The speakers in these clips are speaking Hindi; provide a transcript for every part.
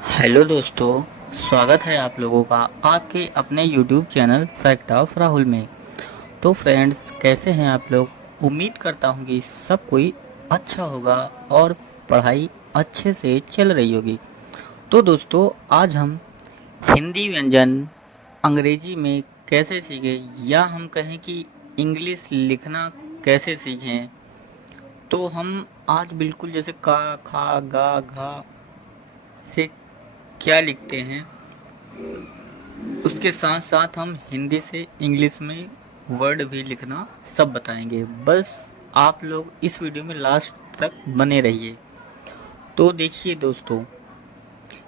हेलो दोस्तों, स्वागत है आप लोगों का आपके अपने YouTube channel fact of Rahul में। तो फ्रेंड्स, कैसे हैं आप लोग? उम्मीद करता हूँ कि सब कोई अच्छा होगा और पढ़ाई अच्छे से चल रही होगी। तो दोस्तों, आज हम हिंदी व्यंजन अंग्रेजी में कैसे सीखें, या हम कहें कि इंग्लिश लिखना कैसे सीखें। तो हम आज बिल्कुल जैसे का, खा, गा, घा से क्या लिखते हैं, उसके साथ साथ हम हिंदी से इंग्लिश में वर्ड भी लिखना सब बताएंगे। बस आप लोग इस वीडियो में लास्ट तक बने रहिए। तो देखिए दोस्तों,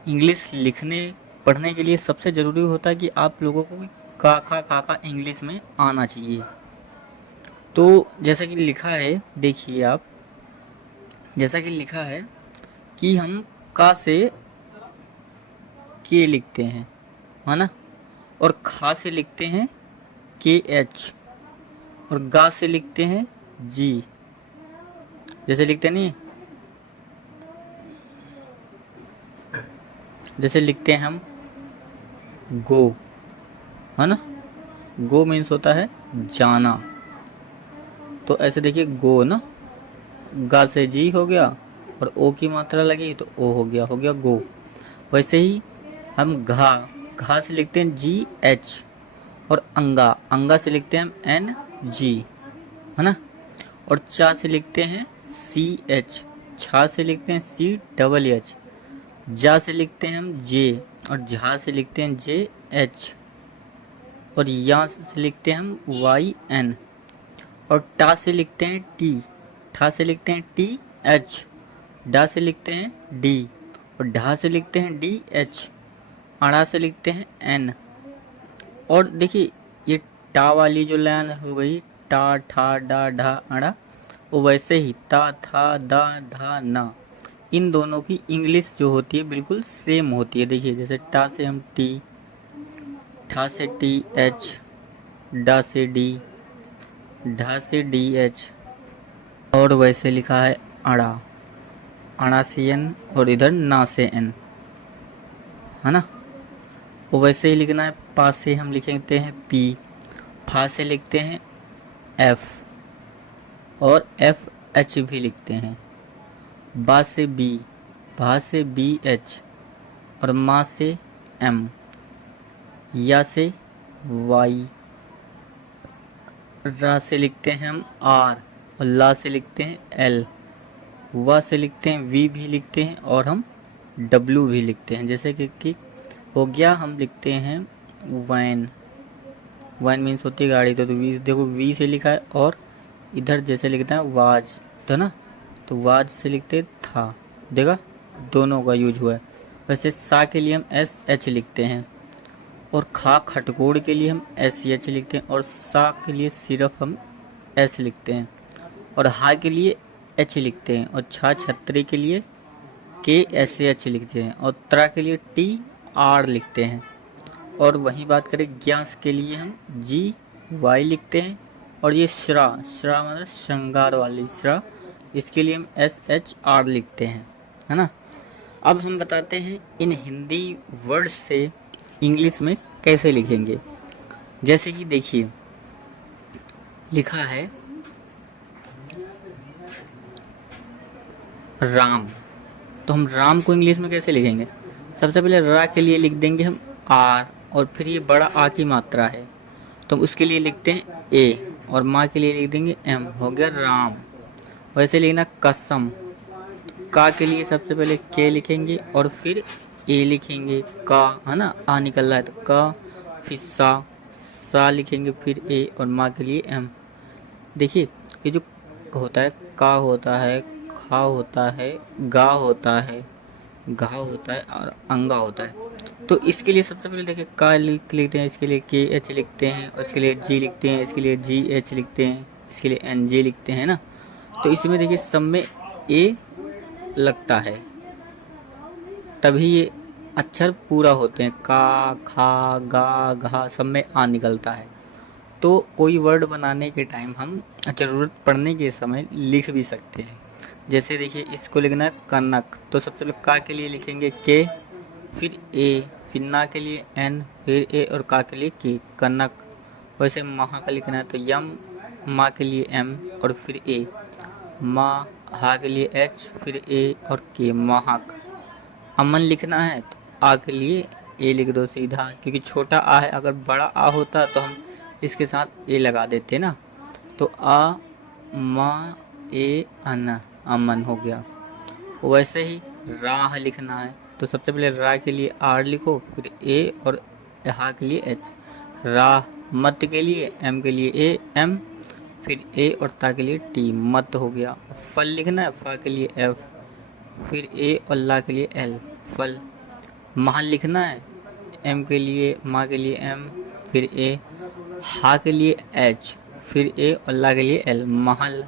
इंग्लिश लिखने पढ़ने के लिए सबसे ज़रूरी होता है कि आप लोगों को का खा इंग्लिश में आना चाहिए। तो जैसा कि लिखा है, देखिए आप, जैसा कि लिखा है कि हम का से के लिखते हैं, है ना, और खा से लिखते हैं के एच, और गा से लिखते हैं जी। जैसे लिखते नहीं, जैसे लिखते हैं हम गो, है ना। गो मीन्स होता है जाना। तो ऐसे देखिए, गो ना, गा से जी हो गया और ओ की मात्रा लगी तो ओ हो गया गो। वैसे ही हम घा, घा से लिखते हैं जी एच, और अंगा, अंगा से लिखते हैं हम एन जी, है ना। और चा से लिखते हैं सी एच, छा से लिखते हैं सी डबल एच, जा से लिखते हैं हम जे, और झा से लिखते हैं जे एच, और या से लिखते हैं हम वाई एन, और टा से लिखते हैं टी, ठा से लिखते हैं टी एच, डा से लिखते हैं डी, और ढा से लिखते हैं डी एच, अड़ा से लिखते हैं एन। और देखिए, ये टा वाली जो लाइन हो गई, टा ठा डा ढा अड़ा, वो वैसे ही ता था दा धा ना, इन दोनों की इंग्लिश जो होती है बिल्कुल सेम होती है। देखिए, जैसे टा से हम टी, ठा से टी एच, डा से डी, ढा से डी एच, और वैसे लिखा है अड़ा, अड़ा से एन, और इधर ना से एन, है ना। वो वैसे ही लिखना है। पा से हम लिखते हैं पी, फा से लिखते हैं एफ, और एफ एच भी लिखते हैं। बा से बी, भा से बी एच, और मा से एम, या से वाई, रा से लिखते हैं हम आर, और ला से लिखते हैं एल, वा से लिखते हैं वी भी लिखते हैं, और हम डब्लू भी लिखते हैं। जैसे कि हो गया, हम लिखते हैं वैन, वैन मीन्स होती है गाड़ी। तो वी, देखो वी से लिखा है, और इधर जैसे लिखते हैं वाज, तो ना, तो वाज से लिखते था। देखा, दोनों का यूज हुआ है। वैसे सा के लिए हम एस एच लिखते हैं, और खा खटकोड़ के लिए हम एस एच लिखते हैं, और सा के लिए सिर्फ हम एस लिखते हैं, और हा के लिए एच लिखते हैं, और छा छतरी के लिए के एस एच लिखते हैं, और त्रा के लिए टी आर लिखते हैं। और वहीं बात करें ग्यास के लिए हम जी वाई लिखते हैं, और ये श्रा, श्रा मतलब श्रृंगार वाली श्रा, इसके लिए हम एस एच आर लिखते हैं, है ना। अब हम बताते हैं इन हिंदी वर्ड से इंग्लिश में कैसे लिखेंगे। जैसे कि देखिए, लिखा है राम, तो हम राम को इंग्लिश में कैसे लिखेंगे? सबसे पहले रा के लिए लिख देंगे हम आर, और फिर ये बड़ा आ की मात्रा है तो उसके लिए लिखते हैं ए, और माँ के लिए लिख देंगे एम, हो गया राम। वैसे लिखना कसम, का के लिए सबसे पहले के लिखेंगे, और फिर ए लिखेंगे, का, है ना, आ निकल रहा है तो का, फिर सा लिखेंगे, फिर ए, और माँ के लिए एम। देखिए, ये जो होता है, का होता है, खा होता है, गा होता है, घा होता है, और अंगा होता है। तो इसके लिए सबसे पहले देखिए, का लिखते हैं, इसके लिए के एच लिखते हैं, और इसके लिए जी लिखते हैं, इसके लिए जी एच लिखते हैं, इसके लिए एन जे लिखते हैं ना। तो इसमें देखिए, सब में ए लगता है, तभी ये अक्षर पूरा होते हैं। का, खा, गा, घा, सब में आ निकलता है। तो कोई वर्ड बनाने के टाइम हम ज़रूरत पड़ने के समय लिख भी सकते हैं। जैसे देखिए, इसको लिखना है कनक, तो सबसे पहले का के लिए लिखेंगे के, फिर ए, फिर ना के लिए एन, फिर ए और का के लिए के, कनक। वैसे महा का लिखना है तो यम, माँ के लिए एम और फिर ए, माँ, हा के लिए एच, फिर ए और के, महक। अमन लिखना है तो आ के लिए ए लिख दो सीधा, क्योंकि छोटा आ है, अगर बड़ा आ होता तो हम इसके साथ ए लगा देते ना। तो आ, मा, ए, अन, अमन हो गया। वैसे ही राह लिखना है तो सबसे पहले रा के लिए आर लिखो, फिर ए और हा के लिए एच, राह। मत के लिए एम के लिए ए, एम, फिर ए और ता के लिए टी, मत हो गया। फल लिखना है, फा के लिए एफ, फिर ए और ला के लिए एल, फल। महल लिखना है, एम के लिए, माँ के लिए एम, फिर ए, हा के लिए एच, फिर ए और ला के लिए एल, महल।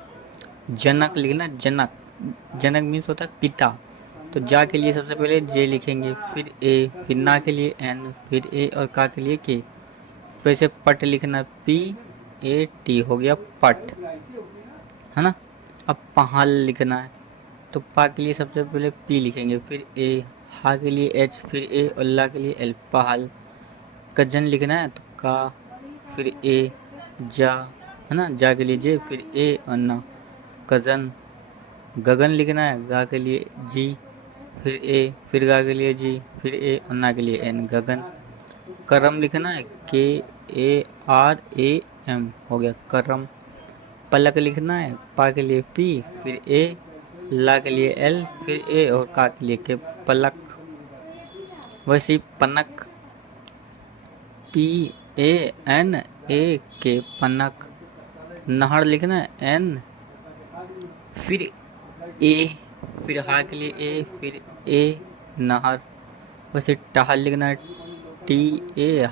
जनक लिखना है, जनक, जनक मीन्स होता है पिता, तो जा के लिए सबसे पहले जे लिखेंगे, फिर ए, फिर ना के लिए एन, फिर ए और का के लिए के। वैसे पट लिखना है, पी ए टी हो गया पट, है ना। अब पहाल लिखना है तो पा के लिए सबसे पहले पी लिखेंगे, फिर ए, हा के लिए एच, फिर ए और ला के लिए एल, पहाल। कजन लिखना है तो का, फिर ए, जा, है ना, जा के लिए जे, फिर ए और ना, कजन। गगन लिखना है, गा के लिए जी, फिर ए, फिर गा के लिए जी, फिर ए और ना के लिए एन, गगन। करम लिखना है, के ए आर ए एम हो गया करम। पलक लिखना है, पा के लिए पी, फिर ए, ला के लिए एल, फिर ए और का के लिए के, पलक। वैसे ही पनक, पी ए एन ए के, पनक। नहर लिखना है, एन, फिर ए, फिर हा के लिए ए, फिर ए, नहर। वैसे टहल लिखना है, टी ए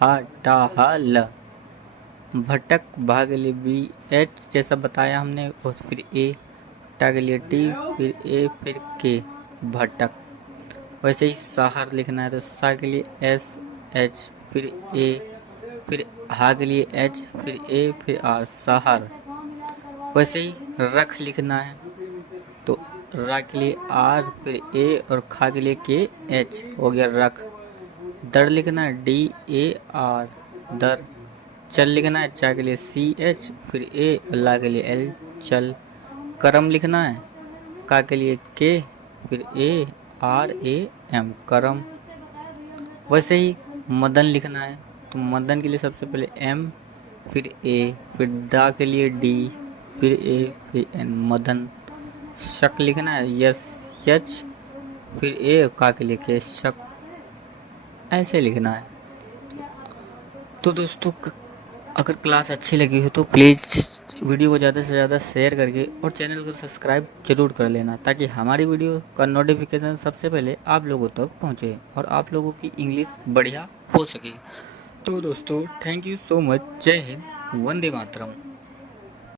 हा, टहल। भटक, भा के लिए बी एच जैसा बताया हमने, और फिर ए, टा के लिए टी, फिर ए, फिर के, भटक। वैसे ही शहर लिखना है तो सा के लिए एस एच, फिर ए, फिर हा के लिए एच, फिर ए, फिर आर, शहर। वैसे ही रख लिखना है तो रा के लिए आर, फिर ए और खा के लिए के, एच हो गया रख। दर लिखना है, डी ए आर, दर। चल लिखना है, चा के लिए सी एच, फिर ए, ला के लिए एल, चल। करम लिखना है, का के लिए के, फिर ए आर ए एम, करम। वैसे ही मदन लिखना है तो मदन के लिए सबसे पहले एम, फिर ए, फिर दा के लिए डी, फिर ए, फिर एन, मदन। शक लिखना है, यस यच, फिर ए का के लिए के, शक। ऐसे लिखना है। तो दोस्तों अगर क्लास अच्छी लगी हो तो प्लीज़ वीडियो को ज़्यादा से ज़्यादा शेयर करके और चैनल को सब्सक्राइब जरूर कर लेना, ताकि हमारी वीडियो का नोटिफिकेशन सबसे पहले आप लोगों तक पहुंचे और आप लोगों की इंग्लिश बढ़िया हो सके। तो दोस्तों थैंक यू सो मच, जय हिंद, वंदे मातरम।